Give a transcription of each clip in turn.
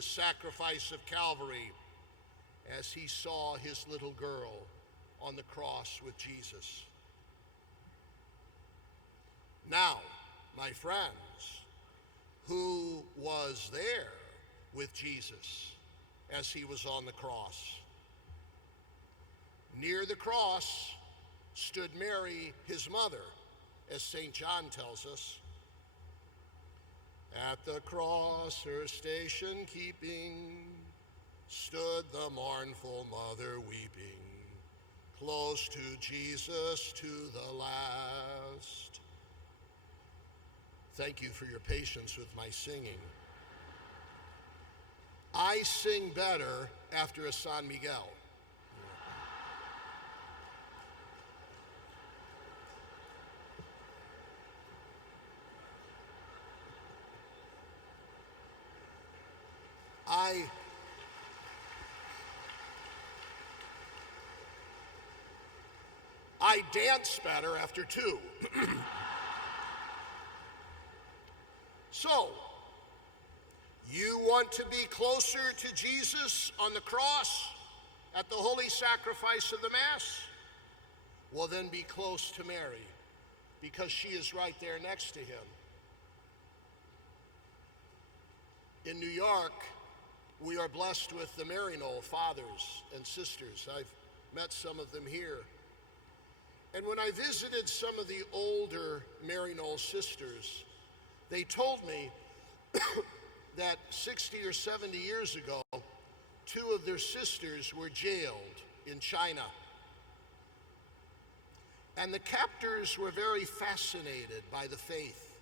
the sacrifice of Calvary as he saw his little girl on the cross with Jesus. Now, my friends, who was there with Jesus as he was on the cross? Near the cross stood Mary, his mother, as St. John tells us. At the cross her station keeping, stood the mournful mother weeping, close to Jesus to the last. Thank you for your patience with my singing. I sing better after a San Miguel. I dance better after two. So, you want to be closer to Jesus on the cross at the holy sacrifice of the Mass? Well, then be close to Mary, because she is right there next to him. In New York, we are blessed with the Maryknoll fathers and sisters. I've met some of them here. And when I visited some of the older Maryknoll sisters, they told me that 60 or 70 years ago, two of their sisters were jailed in China. And the captors were very fascinated by the faith.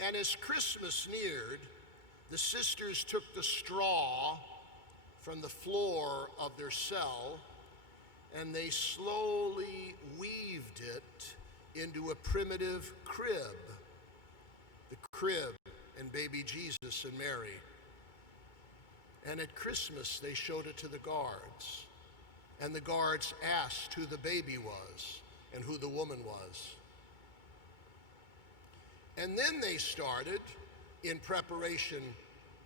And as Christmas neared, the sisters took the straw from the floor of their cell and they slowly weaved it into a primitive crib, the crib and baby Jesus and Mary. And at Christmas, they showed it to the guards. And the guards asked who the baby was and who the woman was. And then they started, in preparation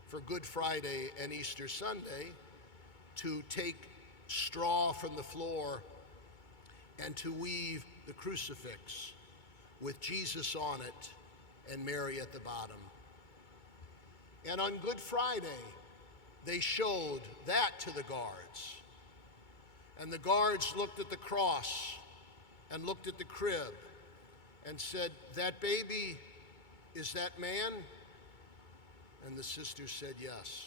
for Good Friday and Easter Sunday, to take straw from the floor and to weave the crucifix with Jesus on it and Mary at the bottom. And on Good Friday, they showed that to the guards. And the guards looked at the cross and looked at the crib and said, "That baby, is that man?" And the sisters said yes.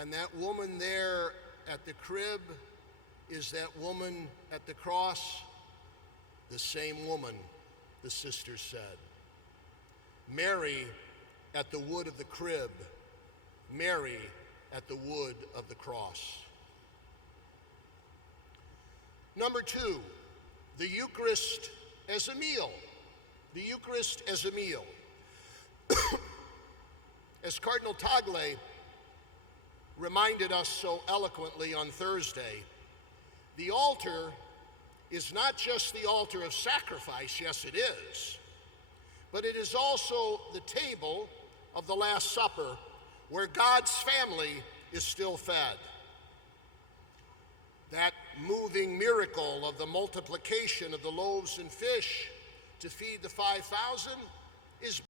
And that woman there at the crib, is that woman at the cross? The same woman, the sisters said. Mary at the wood of the crib, Mary at the wood of the cross. Number two, the Eucharist as a meal. The Eucharist as a meal. As Cardinal Tagle reminded us so eloquently on Thursday, the altar is not just the altar of sacrifice, yes it is, but it is also the table of the Last Supper where God's family is still fed. That moving miracle of the multiplication of the loaves and fish to feed the 5,000 is